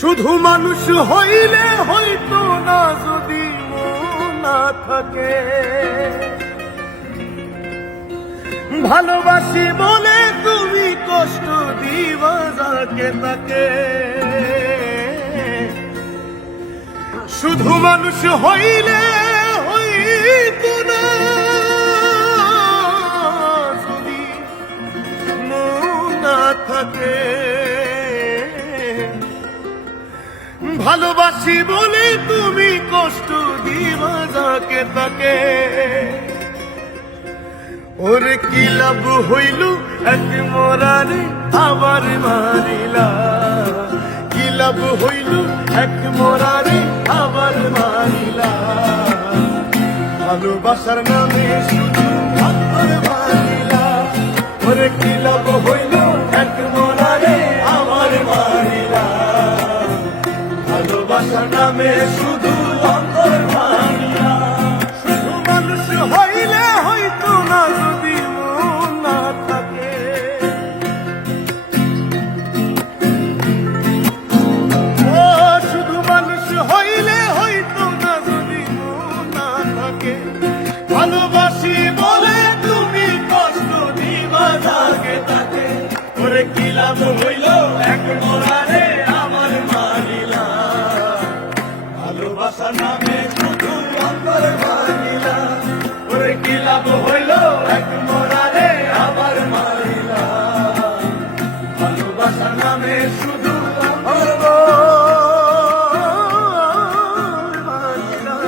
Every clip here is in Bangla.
শুধু মানুষ হইলে হইতো না যদি মন না থাকে, ভালোবাসি বলে তুমি কষ্ট দিবা যাকে তাকে। শুধু মানুষ হইলে হইতো না যদি মন না থাকে, ভালোবাসি বলে তুমি কষ্ট দিবা যাকে তাকে। ওরে কি লাভ হইল এক মরারে আবার মারিলা, কি লাভ হইল এক মরারে আবার মারিলা। ভালোবাসার নামে শুধু আবার মারিলা, ওরে কি লাভ হইল এক মরারে আবার মারিলা। ভালোবাসার নামে শুধু অন্তর ভাঙিলা। শুধু মানুষ হইলে হইতো না যদি মন না থাকে, ও শুধু মানুষ হইলে হইতো না যদি মন না থাকে। ভালোবাসি বলে তুমি কষ্ট দিবা যাকে তাকে, ওরে কি লাভ হইল এক মরারে আমার মারিলা। ভালোবাসার নামে শুধু অন্তর ভাঙিলা, ওরে কি লাভ হইল এক মরারে আবার মারিলা। ভালোবাসার নামে শুধু অন্তর ভাঙিলা।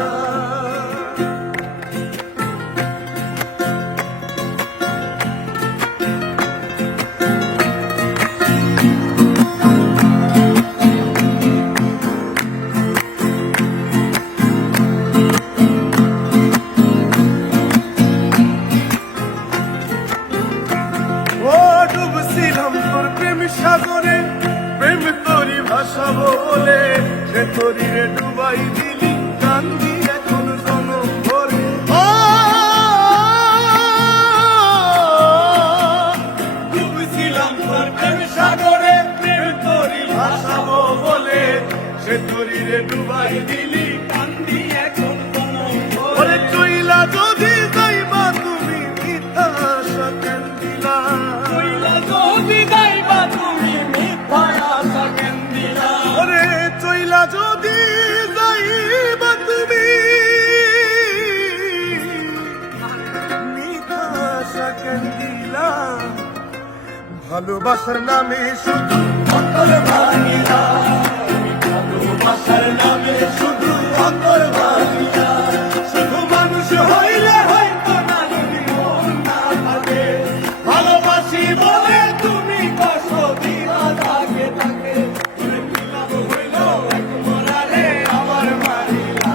ডুবছিলাম তোর প্রেম সাগরে, প্রেম তোরি ভাসাবো বলে, সে তোরি রে ডুবাই দিলি কান্দি এখন জনম ভরে। ডুবছিলাম তোর প্রেম সাগরে, প্রেম তোরি ভাসাবো বলে, সে তোরি রে ডুবাই দিলি কান্দি এখন জনম ভরে। চইলা যদি যাইবা তুমি মিথ্যা আশা কেন দিলা, যদি যাইবা তুমি মিথ্যা আশা কেন দিলা। ওরে চইলা যদি যাইবা তুমি মিথ্যা আশা কেন দিলা। ভালোবাসার নামে শুধু অন্তর ভাঙিলা, ভালোবাসার নামে শুধু অন্তর ভাঙিলা। শুধু মানুষ হইলে হয়তো না যদি মন না থাকে, ভালোবাসি বলে তুমি কষ্ট দিবা যাকে তাকে। ওরে কি লাভ হইল এক মরারে আবার মারিলা।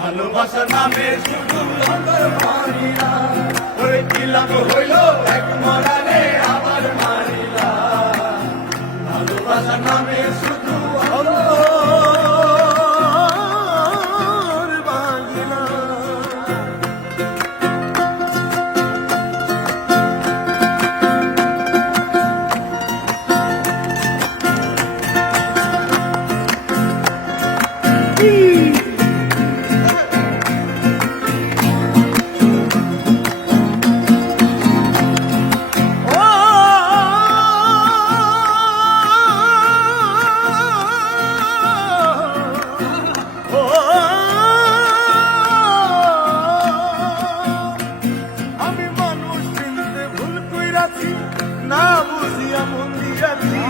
ভালোবাসার নামে শুধু অন্তর ভাঙিলা, ওরে কি লাভ হইল এক মরারে আবার মারিলা। ভালোবাসার নামে শুধু অন্তর ভাঙিলা। আমি মানুষ চিনতে ভুল কইরাছি, না বুঝিয়া মন দিয়াছি,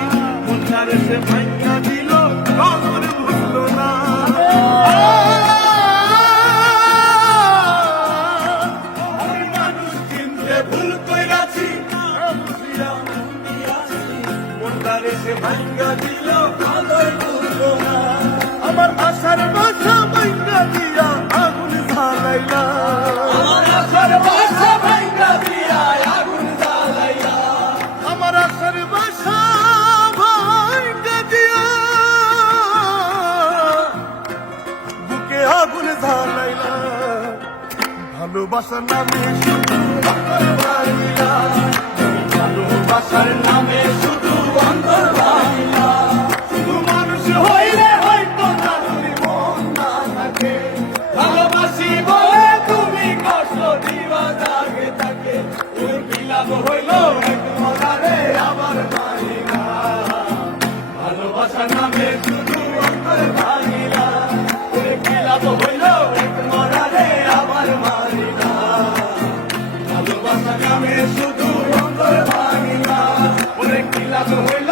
মনটারে সে ভাঙা দিল খবর বুঝলো না। আমি মানুষ চিনতে ভুল কইরাছি, না বুঝিয়া মন দিয়াছি, মনটারে সে ভাঙা দিল খবর বুঝলো না। আমার আশার বাসা ভাঙা দিয়া আগুন জ্বালাইলা, আমার আশার বাসা ভাঙা দিয়া আগুন জ্বালাইলা। আমার আশার বাসা ভাঙা দিয়া বুকে আগুন জ্বালাইলা। ভালোবাসার নামে শুধু অন্তর ভাঙিলা, ভালোবাসার নামে শুধু অন্তর ভাঙিলা। শুধু বিলাস হইল